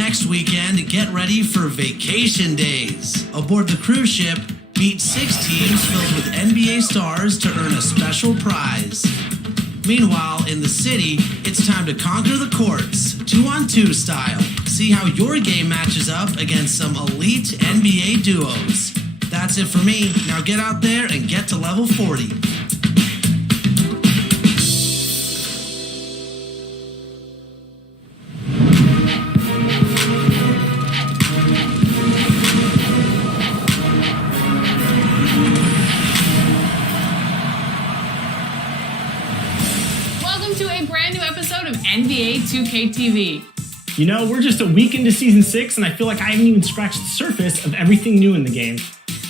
Next weekend, get ready for vacation days. Aboard the cruise ship, beat 6 teams filled with NBA stars to earn a special prize. Meanwhile, in the city, it's time to conquer the courts, 2-on-2 style. See how your game matches up against some elite NBA duos. That's it for me. Now get out there and get to level 40. NBA 2K TV. You know, we're just a week into Season 6, and I feel like I haven't even scratched the surface of everything new in the game.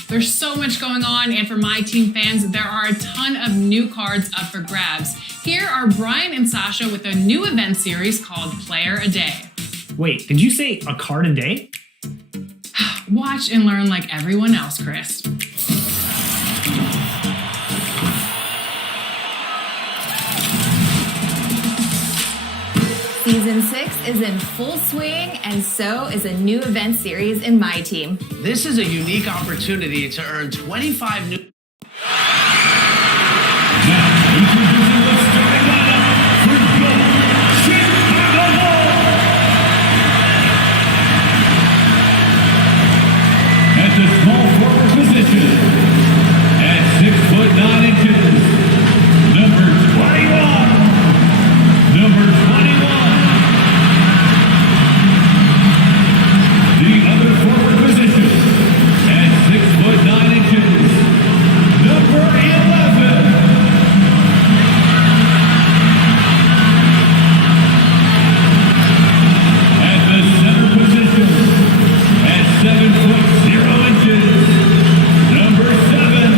There's so much going on, and for my team fans, there are a ton of new cards up for grabs. Here are Brian and Sasha with a new event series called Player a Day. Wait, did you say a card a day? Watch and learn like everyone else, Chris. Season 6 is in full swing, and so is a new event series in my team. This is a unique opportunity to earn 25 new... At the small forward position, at 6'9", number 21. Number 21. The other forward position, at 6'9", number 11. At the center position, at 7'0", number 7.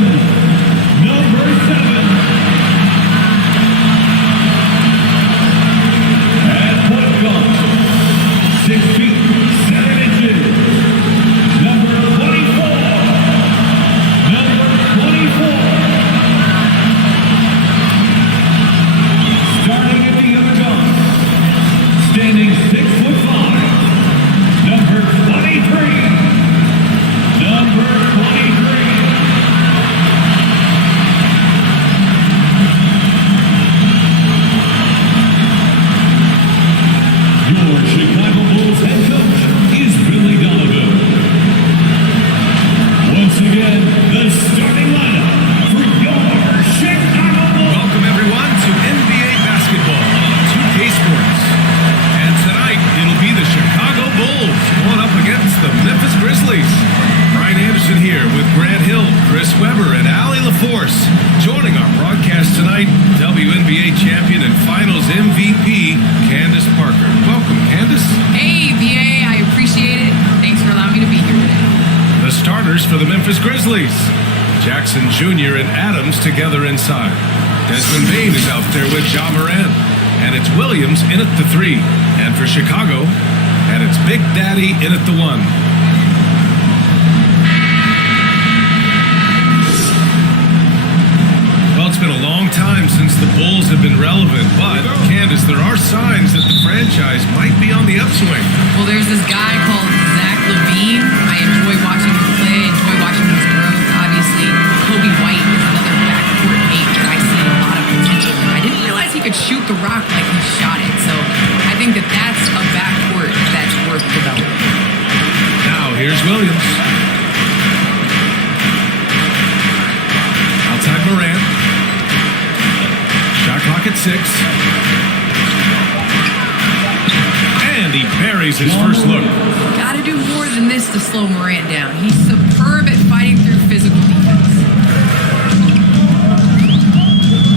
Number 7. At point guard, 6 feet, 7 inches, number 24. Number 24. Starting at the other guard, standing 6'5", number 23. Number 23. Your Chicago Bulls head coach is Billy Donovan. Once again, the starting lineup for your Chicago Bulls. Welcome everyone to NBA basketball on 2K Sports. And tonight, it'll be the Chicago Bulls going up against the Memphis Grizzlies. Brian Anderson here with Grant Hill, Chris Webber, and Allie LaForce. Joining our broadcast tonight, WNBA champion and finals MVP, Candace Parker. Welcome, Candace. Hey, VA, I appreciate it. Thanks for allowing me to be here today. The starters for the Memphis Grizzlies. Jackson Jr. and Adams together inside. Desmond Bane is out there with Ja Morant. And it's Williams in at the 3. And for Chicago, and it's Big Daddy in at the 1. Well, it's been a long time since the Bulls have been relevant, but, Candace, there are signs that the franchise might be on the upswing. Well, there's this guy called Zach LaVine. I enjoy watching him play, enjoy watching his growth. Obviously, Kobe White is another backcourt mate that I see a lot of potential in. I didn't realize he could shoot the rock like he shot it, so I think that that's a backcourt that's worth developing. Now, here's Williams. Outside Morant. Shot clock at 6. And he parries his first look. Gotta do more than this to slow Morant down. He's superb at fighting through physical defense.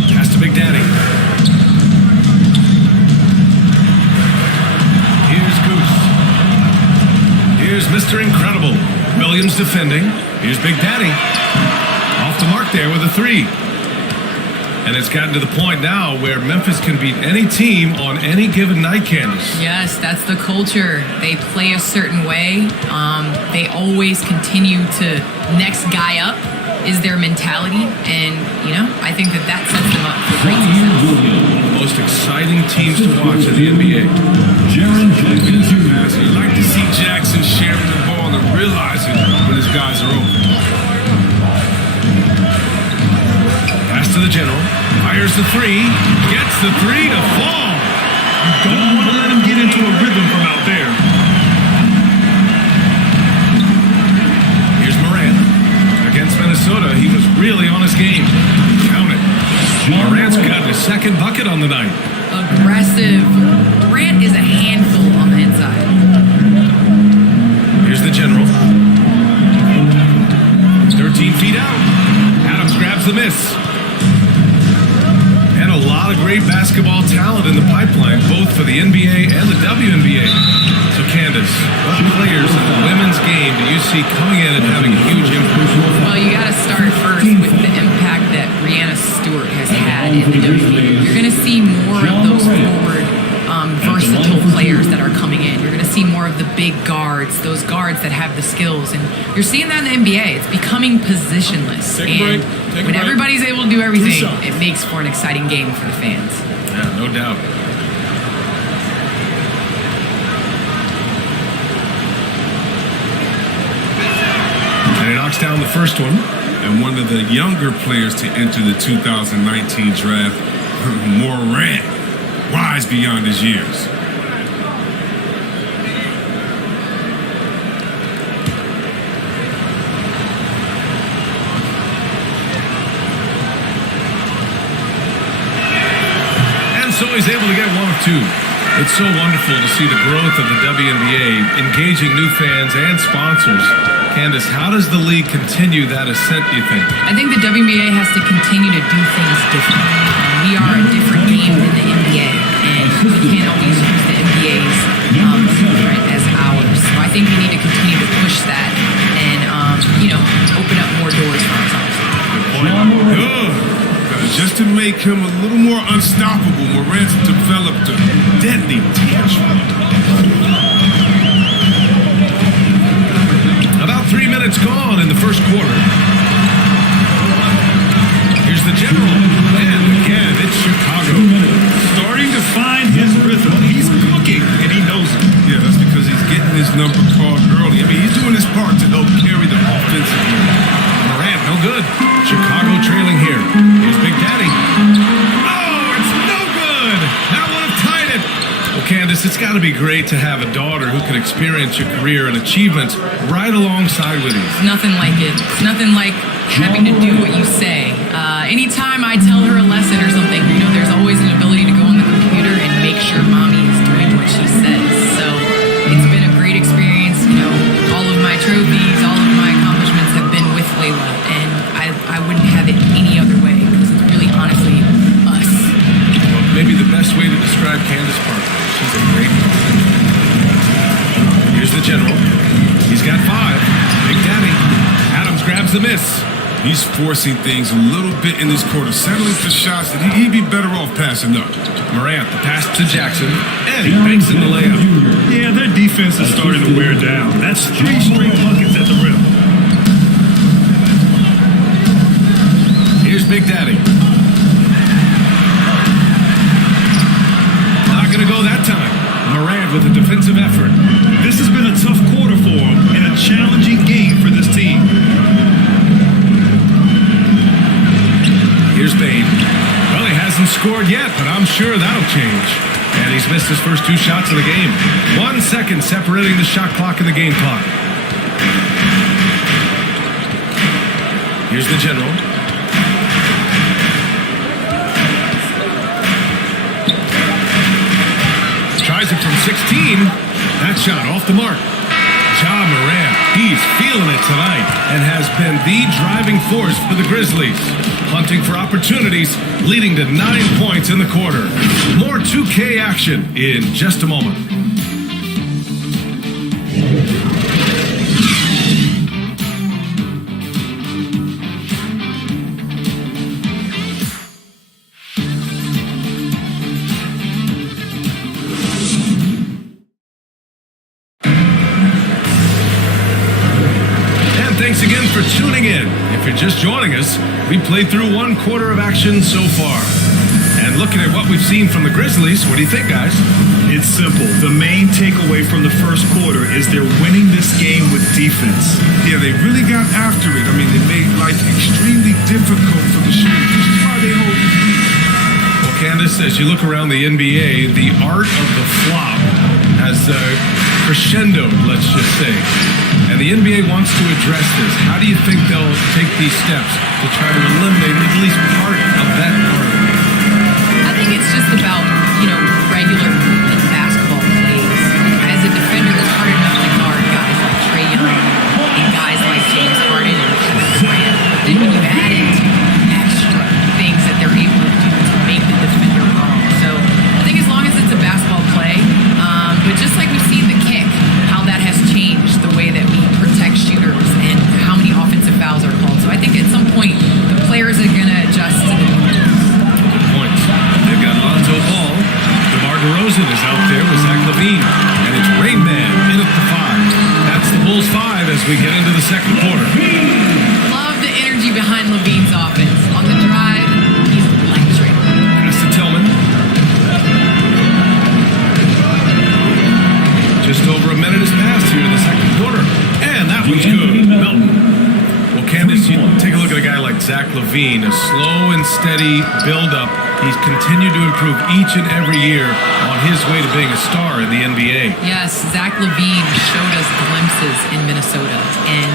Pass to Big Daddy. Here's Goose. Here's Mr. Incredible. Williams defending. Here's Big Daddy. Off the mark there with a 3. And it's gotten to the point now where Memphis can beat any team on any given night, Candace. Yes, that's the culture. They play a certain way. They always continue to next guy up is their mentality. And, you know, I think that that sets them up for great success. One of the most exciting teams to watch in the NBA. Jaren Jackson Jr. As you like to Jackson sharing the ball and realizing when his guys are open. Pass to the general. Fires the three. Gets the three to fall. Don't want to let him get into a rhythm from out there. Here's Morant. Against Minnesota, he was really on his game. Count it. Morant's got his second bucket on the night. Aggressive. Durant is a handful on the inside. Here's the general. 13 feet out. Adams grabs the miss. And a lot of great basketball talent in the pipeline, both for the NBA and the WNBA. So Candace, what players in the women's game do you see coming in and having a huge improvement? Well, you got to start first with the impact that Brianna Stewart has had in the WNBA. You're going to see more of those forward, versatile players that are coming in. You're going to see more of the big guards, those guards that have the skills. And you're seeing that in the NBA. It's becoming positionless. And when everybody's able to do everything, it makes for an exciting game for the fans. Yeah, no doubt. And he knocks down the first one. And one of the younger players to enter the 2019 draft, Morant, rise beyond his years. And so he's able to get one of two. It's so wonderful to see the growth of the WNBA, engaging new fans and sponsors. Candace, how does the league continue that ascent, you think? I think the WNBA has to continue to do things differently. We are a different game than the NBA, and we can't always use the NBA's blueprint as ours. So I think we need to continue to push that and, open up more doors for ourselves. Good. Just to make him a little more unstoppable, Morant developed a deadly tantrum. About 3 minutes gone in the first quarter. Here's the general. And again, it's Chicago. Starting to find his rhythm. He's cooking, and he knows it. Yeah, that's because he's getting his number called early. I mean, he's doing his part to help carry the offensive unit. Morant, no good. Chicago trailing here. Here's Big Daddy. Oh, it's no good. That would have tied it. Well, Candace, it's got to be great to have a daughter who can experience your career and achievements right alongside with you. It's nothing like it. It's nothing like having to do what you say. Anytime I tell her a lesson or something, there's always an ability to go on the computer and make sure mommy is doing what she says. So it's been a great experience. All of my trophies, all of my accomplishments have been with Layla, and I wouldn't have it any other way because it's really honestly us. Well, maybe the best way to describe Candace Parker. She's a great mom. Here's the general. He's got 5. Big Daddy. Adams grabs the miss. He's forcing things a little bit in this quarter, settling for shots that he'd be better off passing up. Morant, the pass to Jackson, and he banks in the layup. Yeah, their defense is starting to wear down. That's 3 straight buckets at the rim. Here's Big Daddy. Not going to go that time. Morant with a defensive effort. This has been a tough quarter for him and a challenging game for this team. Here's Bane. Well, he hasn't scored yet, but I'm sure that'll change. And he's missed his first 2 shots of the game. 1 second separating the shot clock and the game clock. Here's the general. Tries it from 16. That shot off the mark. Ja Morant, he's feeling it tonight and has been the driving force for the Grizzlies. Hunting for opportunities, leading to 9 points in the quarter. More 2K action in just a moment. Thanks again for tuning in. If you're just joining us, we played through 1 quarter of action so far. And And looking at what we've seen from the Grizzlies, what do you think, guys? It's simple. The main takeaway from the first quarter is they're winning this game with defense. Yeah, they really got after it. I mean, they made life extremely difficult for the shooters. This is why they hold this lead. Well, Candace, as you look around the NBA, the art of the flop has crescendoed, let's just say. And the NBA wants to address this. How do you think they'll take these steps to try to eliminate at least part of that art? I think it's just about, regular basketball plays. As a defender, it's hard enough to guard guys like Trae Young and guys like James Harden and Kevin Durant. But then when you add into extra things that they're able to do to make the defender wrong. So I think as long as it's a basketball play, but just like we've seen the kick, how that has changed the way that we protect shooters and how many offensive fouls are called. So I think at some point, the players are going to adjust to the rules. Good points. They've got Lonzo Ball. DeMar DeRozan is out there with Zach LaVine. And it's Rain Man in at the 5. That's the Bulls 5 as we get into the second quarter. Love the energy behind LaVine's offense. On the drive, he's electric. Pass to Tillman. Just over a minute has passed here in the second quarter. And that one's good. Melton. Well, Candace, you take a look at a guy like Zach LaVine, a slow and steady build-up. He's continued to improve each and every year on his way to being a star in the NBA. Yes, Zach LaVine showed us glimpses in Minnesota. And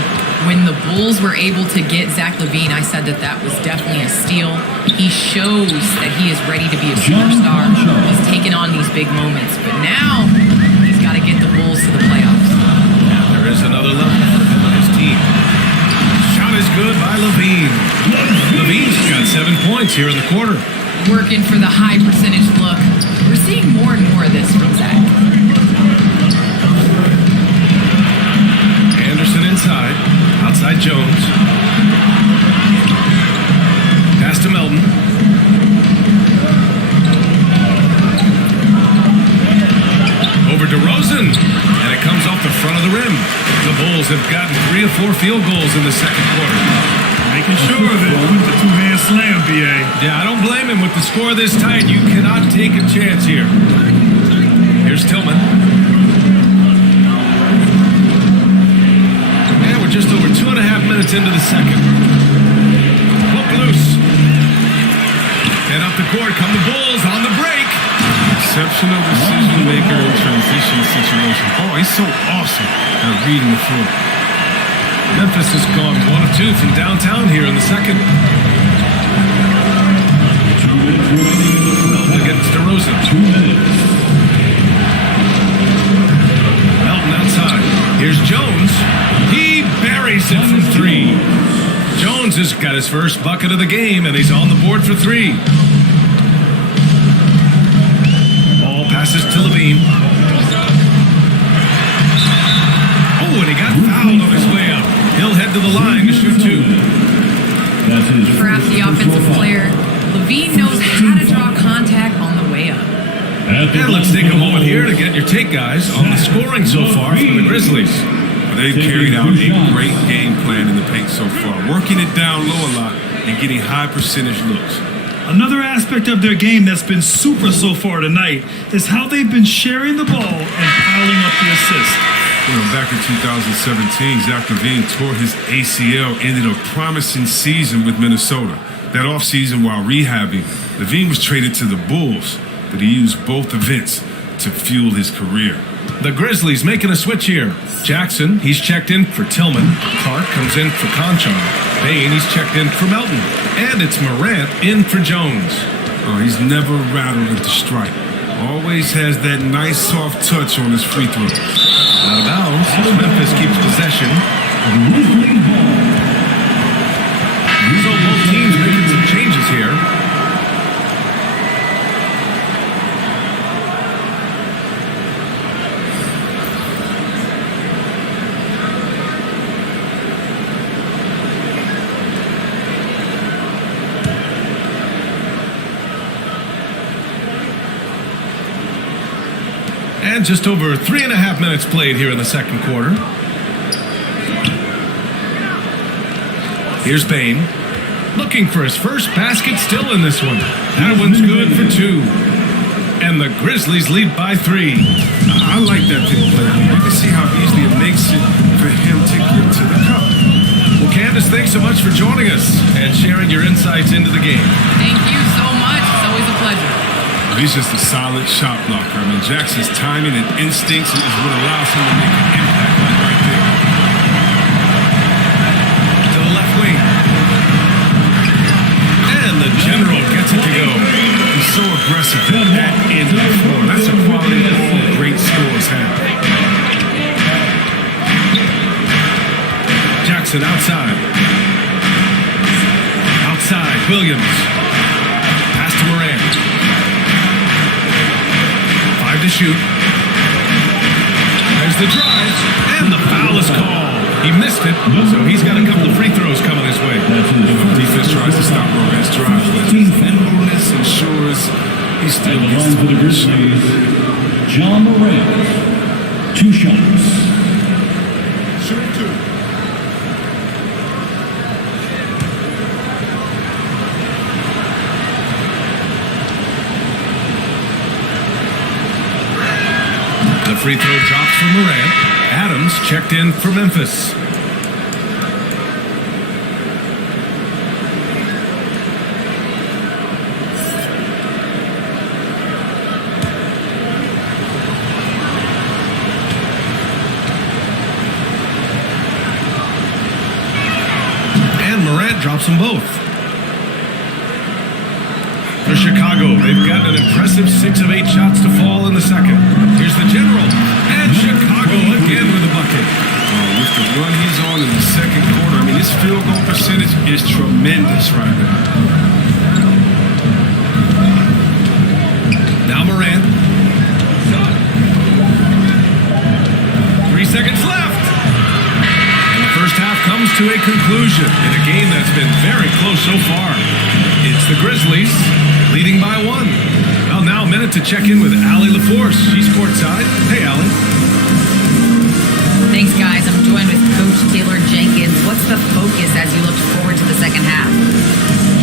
when the Bulls were able to get Zach LaVine, I said that was definitely a steal. He shows that he is ready to be a superstar. He's taken on these big moments. But now, he's got to get the Bulls to the playoffs. There is another level for him on his team. Shot is good by LaVine. LaVine's got 7 points here in the quarter. Working for the high percentage look. We're seeing more and more of this from Zach. Anderson inside. Outside Jones. Pass to Melton. Over DeRozan. And it comes off the front of the rim. The Bulls have gotten 3 or 4 field goals in the second quarter. Making sure of it with the two-hand slam, B.A. Yeah, I don't blame him with the score this tight. You cannot take a chance here. Here's Tillman. And we're just over 2.5 minutes into the second. Hook loose. And up the court come the Bulls on the break. Exceptional decision maker in transition situations. Oh, he's so awesome at reading the floor. Memphis has gone 1 of 2 from downtown here in the second. Melton against DeRozan. 2 minutes. Melton outside. Here's Jones. He buries it from 3. Jones has got his first bucket of the game, and he's on the board for 3. Ball passes to LaVine. Oh, and he got fouled on his way up. He'll head to the line to shoot 2. Perhaps the offensive player, LaVine knows how to draw contact on the way up. And let's take a moment here to get your take, guys, on the scoring so far for the Grizzlies. They've carried out a great game plan in the paint so far, working it down low a lot and getting high percentage looks. Another aspect of their game that's been super so far tonight is how they've been sharing the ball and piling up the assists. Back in 2017, Zach LaVine tore his ACL, ended a promising season with Minnesota. That offseason, while rehabbing, LaVine was traded to the Bulls, but he used both events to fuel his career. The Grizzlies making a switch here. Jackson, he's checked in for Tillman. Clark comes in for Conchar. Payne, he's checked in for Melton. And it's Morant in for Jones. Oh, he's never rattled at the strike. Always has that nice soft touch on his free throw. Out of bounds as Memphis keeps possession. So both teams making some changes here. And just over 3.5 minutes played here in the second quarter. Here's Payne. looking for his first basket still in this one. That one's good for 2. And the Grizzlies lead by 3. I like that big play. You can see how easily it makes it for him to get to the cup. Well, Candace, thanks so much for joining us and sharing your insights into the game. Thank you so much. It's always a pleasure. He's just a solid shot blocker. I mean, Jackson's timing and instincts is what allows him to make an impact right there. To the left wing. And the general gets it to go. He's so aggressive at that end of the floor. That's a quality that all great scorers have. Jackson outside. Outside, Williams. Pass to Morant. 5 to shoot. There's the drive. And the foul is called. He missed it, so he's got a couple of free throws coming his way. Defense tries to stop Morant's drive, but his nimbleness ensures he still gets line for the Grizzlies, John Morant. 2 shots. Shoot 2. The free throw drops for Morant. Adams checked in for Memphis. And Morant drops them both. For Chicago, they've gotten an impressive 6 of 8 shots to fall in the second. Here's the general. And Chicago again with a bucket. With the run he's on in the second quarter, I mean, his field goal percentage is tremendous right now. Now Morant. 3 seconds left. And the first half comes to a conclusion in a game that's been very close so far. It's the Grizzlies leading by 1. Well, now a minute to check in with Allie LaForce. She's courtside. Hey, Allie. Thanks, guys. I'm joined with Coach Taylor Jenkins. What's the focus as you look forward to the second half?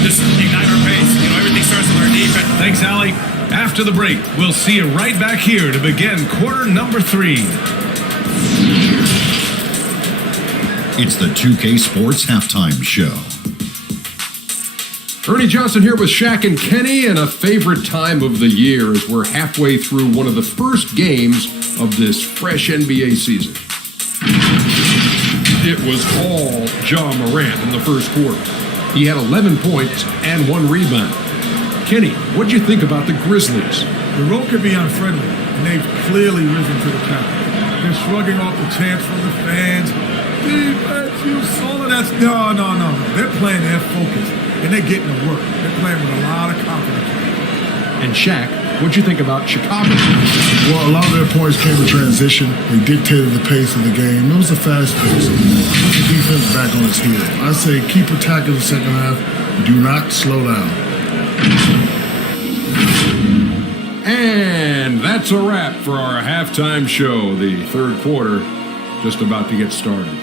Just ignite our pace. Everything starts with our defense. Thanks, Allie. After the break, we'll see you right back here to begin quarter number 3. It's the 2K Sports Halftime Show. Ernie Johnson here with Shaq and Kenny, and a favorite time of the year as we're halfway through one of the first games of this fresh NBA season. It was all Ja Morant in the first quarter. He had 11 points and 1 rebound. Kenny, what'd you think about the Grizzlies? The road can be unfriendly, and they've clearly risen to the challenge. They're shrugging off the chants from the fans. All of that's no. They're playing their focus, and they're getting to work. They're playing with a lot of confidence. And Shaq, what'd you think about Chicago? Well, a lot of their points came in transition. They dictated the pace of the game. It was a fast pace. Put the defense back on its heel. I say keep attacking the second half. Do not slow down. And that's a wrap for our halftime show. The third quarter just about to get started.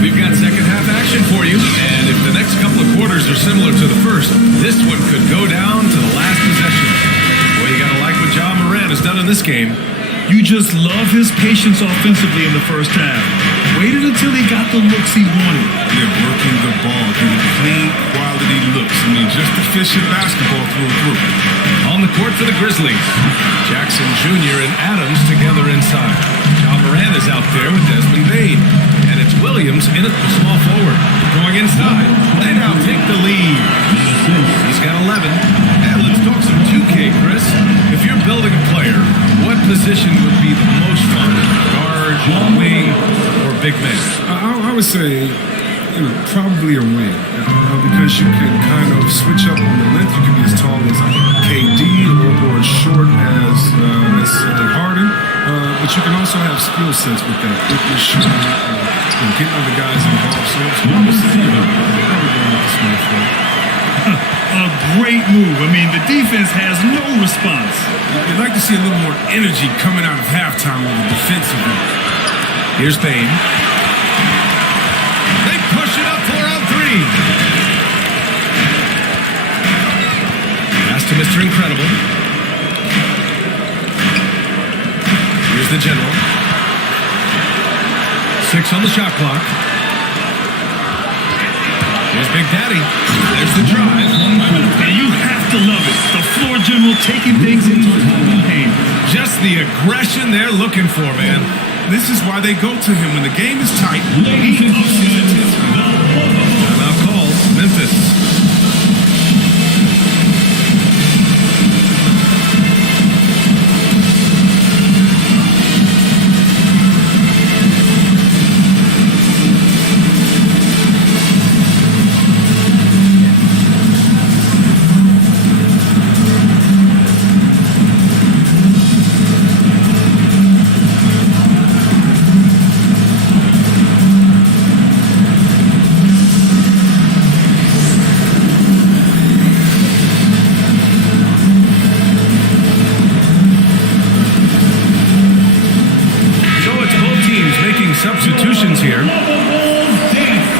We've got second half action for you, and if the next couple of quarters are similar to the first, this one could go down to the last possession. Well, you gotta like what Ja Morant has done in this game. You just love his patience offensively in the first half. Waited until he got the looks he wanted. They're working the ball, getting clean, quality looks. I mean, just efficient basketball through and through. On the court for the Grizzlies, Jackson Jr. and Adams together inside. Ja Morant is out there with Desmond Bane. And it's Williams in at the small forward. Going inside, they now take the lead. He's got 11. And let's talk some 2K, Chris. If you're building a player, what position would be the most fun? Guard, wing, or big man? I would say, probably a wing. Because you can kind of switch up on the length. You can be as tall as KD or as short as Harden. But you can also have skill sets with that. Quickly shooting, getting other guys involved. So I would say, probably going with the small forward. A great great move. I mean, the defense has no response. You'd like to see a little more energy coming out of halftime on the defensive end. Here's Payne. They push it up 4-on-3. Pass to Mr. Incredible. Here's the general. 6 on the shot clock. Here's Big Daddy. There's the drive. And you have to love it. The floor general taking things into his own hands. Just the aggression they're looking for, man. This is why they go to him when the game is tight. He ups his intensity. Timeout called. Memphis. Substitutions here. All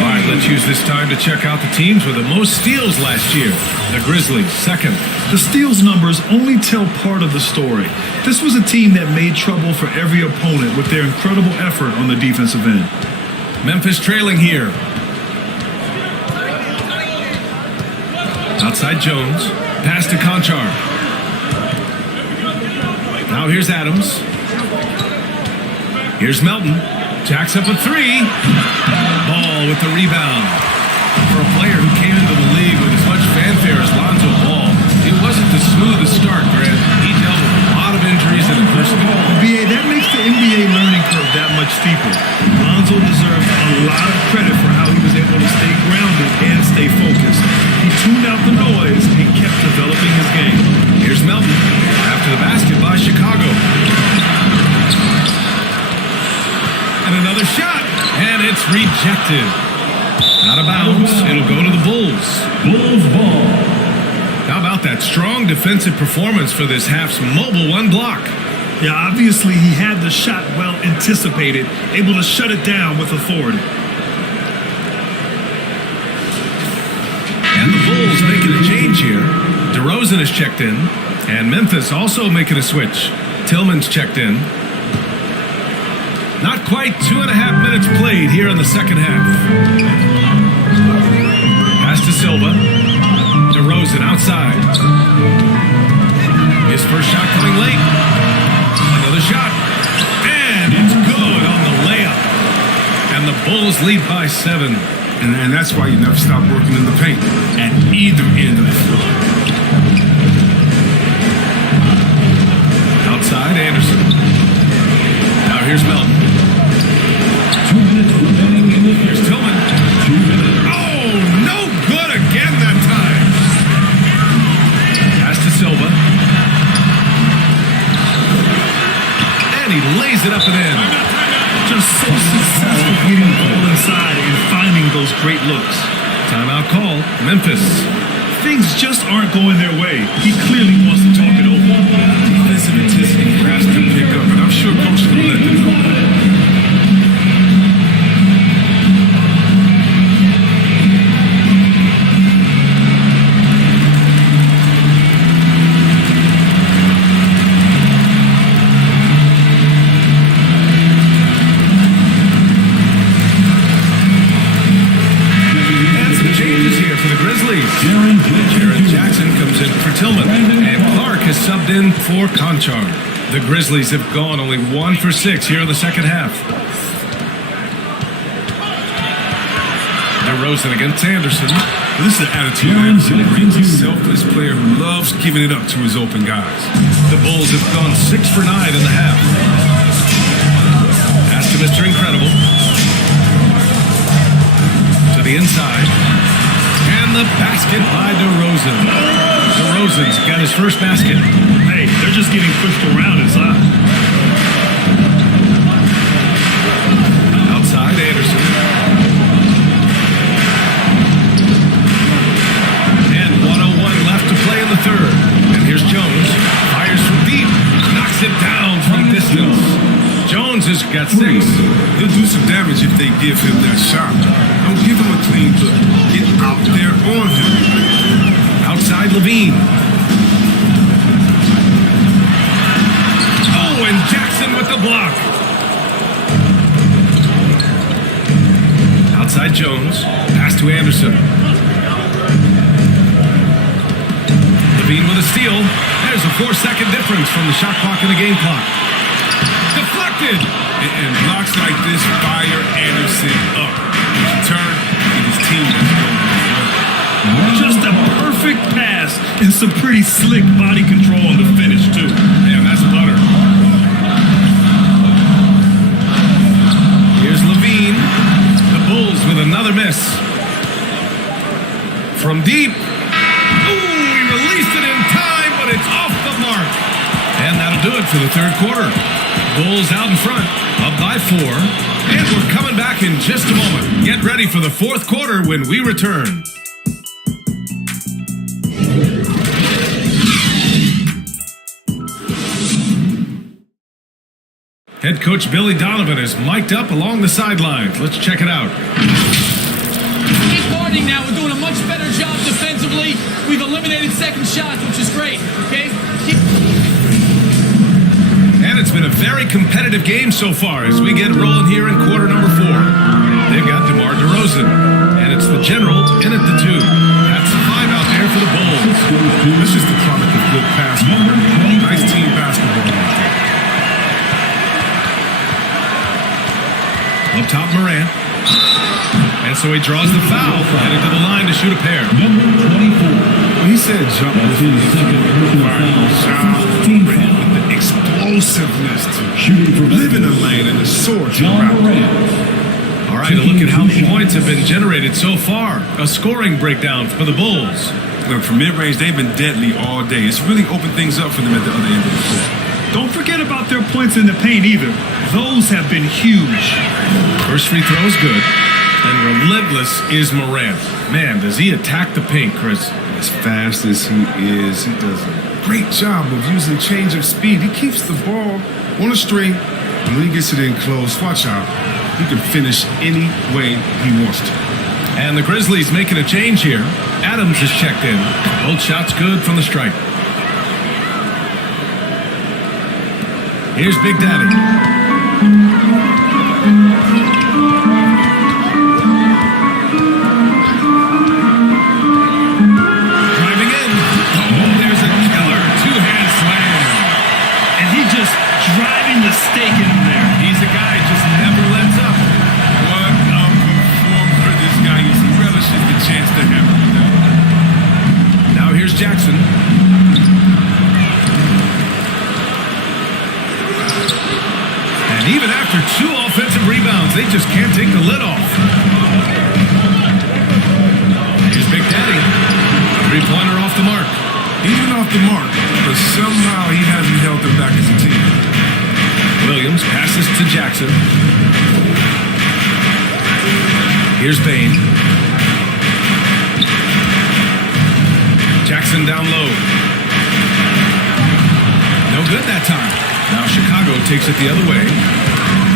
right, let's use this time to check out the teams with the most steals last year. The Grizzlies, second. The steals numbers only tell part of the story. This was a team that made trouble for every opponent with their incredible effort on the defensive end. Memphis trailing here. Outside Jones. Pass to Conchar. Now here's Adams. Here's Melton. Jacks up a 3. Ball with the rebound. For a player who came into the league with as much fanfare as Lonzo Ball, it wasn't the smoothest start, Grant. He dealt with a lot of injuries and adversity. BA, that makes the NBA learning curve that much steeper. Lonzo deserves a lot of credit for how he was able to stay grounded and stay focused. He tuned out the noise and kept developing his game. Here's Melton. After the basket by Chicago. And another shot, and it's rejected. Out of bounds, it'll go to the Bulls. Bulls ball. How about that strong defensive performance for this half's mobile one block? Yeah, obviously he had the shot well anticipated, able to shut it down with authority. And the Bulls making a change here. DeRozan is checked in, and Memphis also making a switch. Tillman's checked in. Not quite 2.5 minutes played here in the second half. Pass to Silva. DeRozan outside. His first shot coming late. Another shot. And it's good on the layup. And the Bulls lead by 7. And that's why you never stop working in the paint at either end of the floor. Outside, Anderson. Now here's Melton. 2 minutes remaining in the Here's Tillman. 2 minutes. Oh, no good again that time. Pass to Silva. And he lays it up and in. Just so successful getting the ball inside and finding those great looks. Timeout call. Memphis. Things just aren't going their way. He clearly wants to talk it over. Defensive intensity has to pick up, and I'm sure Coach will let them know. Jaren Jackson comes in for Tillman, and Clark has subbed in for Conchar. The Grizzlies have gone only 1 for 6 here in the second half. DeRozan against Anderson. This is an attitude Anderson brings. A selfless player who loves giving it up to his open guys. The Bulls have gone 6 for 9 in the half. Pass to Mr. Incredible. To the inside. And the basket by DeRozan. DeRozan's got his first basket. Hey, they're just getting pushed around inside. Outside, Anderson. And 1:01 left to play got 6. He'll do some damage if they give him that shot. Don't give him a clean look. Get out there on him. Outside Levine. Oh, and Jackson with the block. Outside Jones. Pass to Anderson. Levine with a steal. There's a 4-second difference from the shot clock and the game clock. Deflected. And blocks like this fire Anderson up. He can turn and his team doesn't go well. Just a perfect pass and some pretty slick body control on the finish, too. Man, that's butter. Here's Levine. The Bulls with another miss. From deep. Ooh, he released it in time, but it's off the mark. And that'll do it for the third quarter. Bulls out in front, up by 4. And we're coming back in just a moment. Get ready for the fourth quarter when we return. Head coach Billy Donovan is mic'd up along the sidelines. Let's check it out. Keep guarding now. We're doing a much better job defensively. We've eliminated second shots, which is great. Okay? And it's been a very competitive game so far as we get rolling here in quarter number 4. They've got DeMar DeRozan, and it's the general in at the 2. That's 5 out there for the Bulls. This is the product of good basketball. Nice team basketball. Up top, Morant. And so he draws the foul, headed to the line to shoot a pair. Number 24. He said jump with the explosiveness to Shooting for live in the lane and the sword. John Morant. All right, a look at how the points have been generated so far. A scoring breakdown for the Bulls. Look, from mid-range, they've been deadly all day. It's really opened things up for them at the other end of the court. Don't forget about their points in the paint either. Those have been huge. First free throw is good. And relentless is Morant. Man, does he attack the paint, Chris. As fast as he is, he does a great job of using change of speed. He keeps the ball on a string, and when he gets it in close, watch out. He can finish any way he wants to. And the Grizzlies making a change here. Adams is checked in. Both shots good from the stripe. Here's Big Daddy. Driving in. Oh, there's a killer two-hand slam. And he just driving the stake in him there. He's a guy who just never lets up. What a performer this guy is. He relishes the chance to have it. Now here's Jackson. And even after 2 offensive rebounds, they just can't take the lid off. Here's Big Daddy. A 3-pointer off the mark. Even off the mark, but somehow he hasn't held them back as a team. Williams passes to Jackson. Here's Bain. Jackson down low. No good that time. Now Chicago takes it the other way.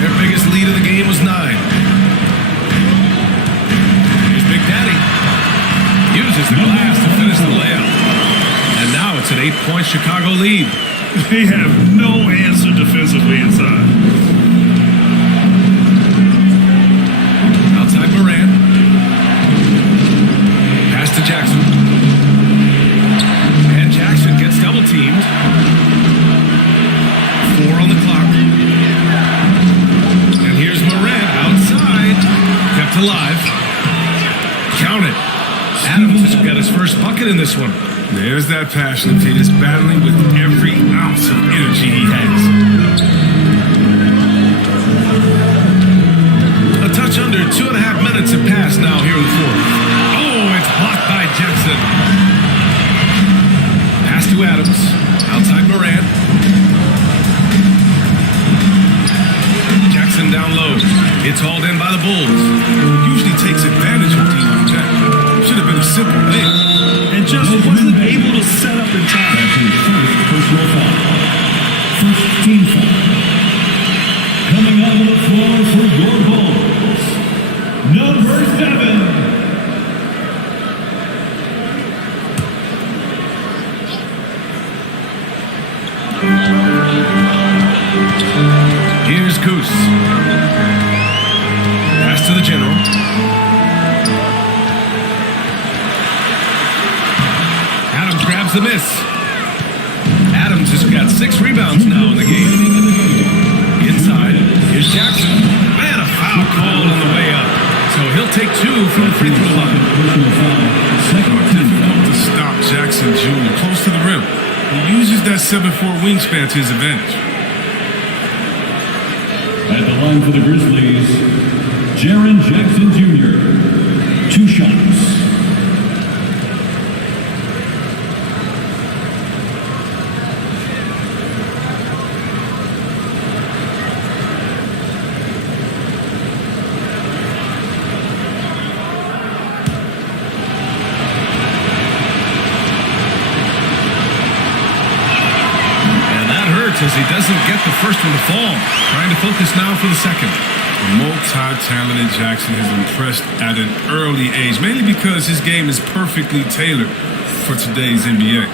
Their biggest lead of the game was 9. Here's Big Daddy. Uses the glass to finish the layup. And now it's an 8-point Chicago lead. They have no answer defensively inside. Outside Morant. Pass to Jackson. And Jackson gets double teamed. 4 on the clock. And here's Morant outside. Kept alive. Count it. Adams has got his first bucket in this one. There's that passion. He is battling with every ounce of energy he has. A touch under 2.5 minutes have passed now here in the fourth. Oh, it's blocked by Jackson. Pass to Adams. Outside Morant. Jackson down low. It's hauled in by the Bulls. Usually takes advantage of D like that. Should have been a simple win. And just wasn't able to set up in time. That's his first personal foul. First team foul. Coming out of the Here's Goose. Pass to the general. Adams grabs the miss. Adams has got 6 rebounds now in the game. Inside, here's Jackson. Man, a foul call on the way up. So he'll take 2 from the free throw line. Difficult to stop Jackson Jr. close to the rim. He uses that 7'4" wingspan to his advantage. At the line for the Grizzlies, Jaren Jackson Jr. 2 shots. As he doesn't get the first one to fall. Trying to focus now for the second. The multi-talented Jackson has impressed at an early age, mainly because his game is perfectly tailored for today's NBA.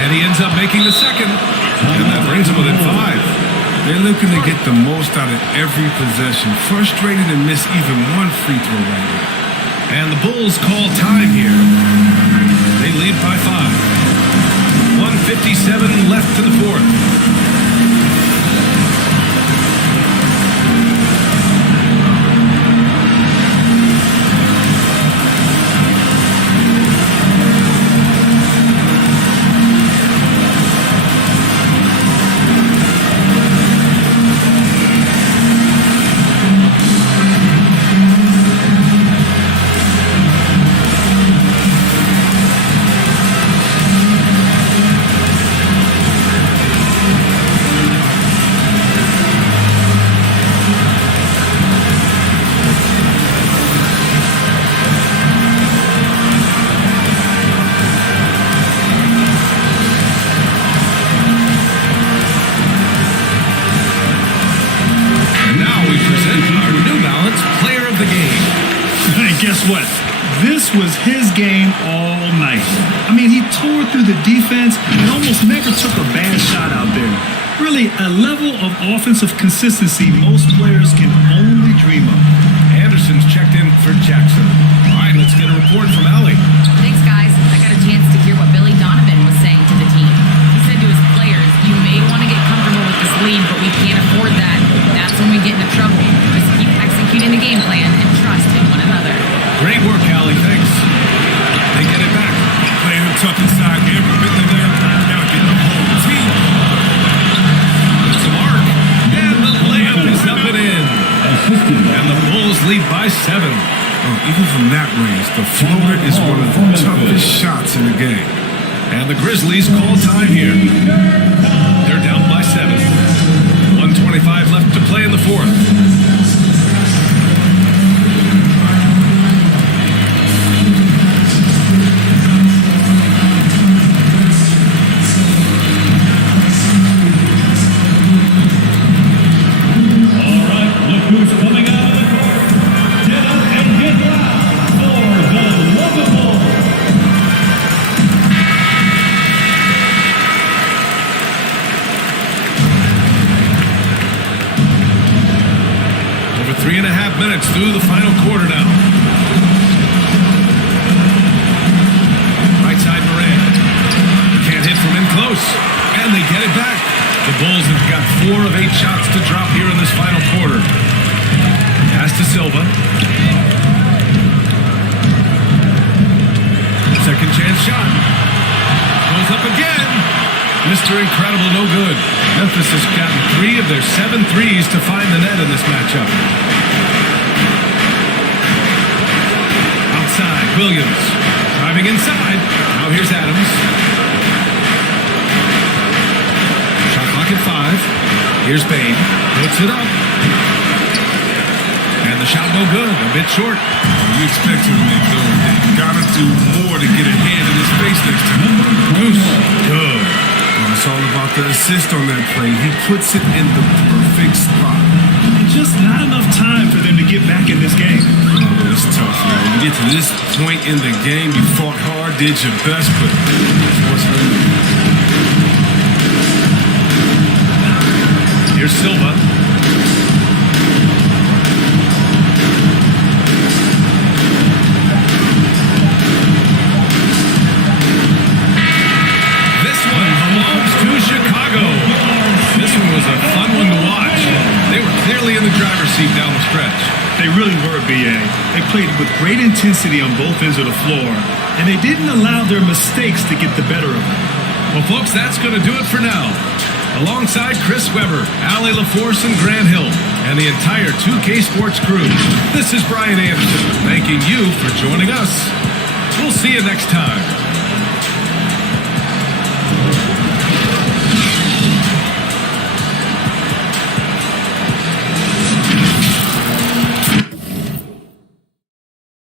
And he ends up making the second. And that brings him within 5. They're looking to get the most out of every possession, frustrated to miss even one free throw right now. And the Bulls call time here. They lead by 5. 1:57 left in the fourth. What? This was his game all night. I mean, he tore through the defense and almost never took a bad shot out there. Really, a level of offensive consistency most players can only dream of. Anderson's checked in for Jackson. All right, let's get a report from Allie. Thanks, guys. I got a chance to hear what Billy Donovan was saying to the team. He said to his players, you may want to get comfortable with this lead, but we can't afford that. That's when we get into trouble. Just keep executing the game plan and trust in one another. Great work, Allie. Thanks. They get it back. Playing tough inside every bit of there. Gotta get the whole team. It's the mark. And the layup is up and in. And the Bulls lead by 7. Even from that range, the floater is one of the toughest shots in the game. And the Grizzlies call time here. They're down by 7. 1:25 left to play in the fourth. Minutes through the final quarter now. Right side Moran. Can't hit from in close. And they get it back. The Bulls have got 4 of 8 shots to drop here in this final quarter. Pass to Silva. Second chance shot. Goes up again. Mr. Incredible, no good. Memphis has gotten 3 of their 7 threes to find the net in this matchup. Williams driving inside. Now here's Adams. Shot clock at 5. Here's Bain. Puts it up. And the shot no good. A bit short. You expect him to make those. You gotta do more to get a hand in his face next time. Goose. Good. Well, it's all about the assist on that play. He puts it in the perfect spot. And just not enough time for them to get back in this game. Oh, it's tough, man. When you get to this point in the game, you fought hard, did your best, but Here's Silva. This one belongs to Chicago. This one was a fun one to watch. They were clearly in the driver's seat down the stretch. They really were, B.A. They played with great intensity on both ends of the floor, and they didn't allow their mistakes to get the better of them. Well, folks, that's going to do it for now. Alongside Chris Webber, Allie LaForce, and Grant Hill, and the entire 2K Sports crew, this is Brian Anderson, thanking you for joining us. We'll see you next time.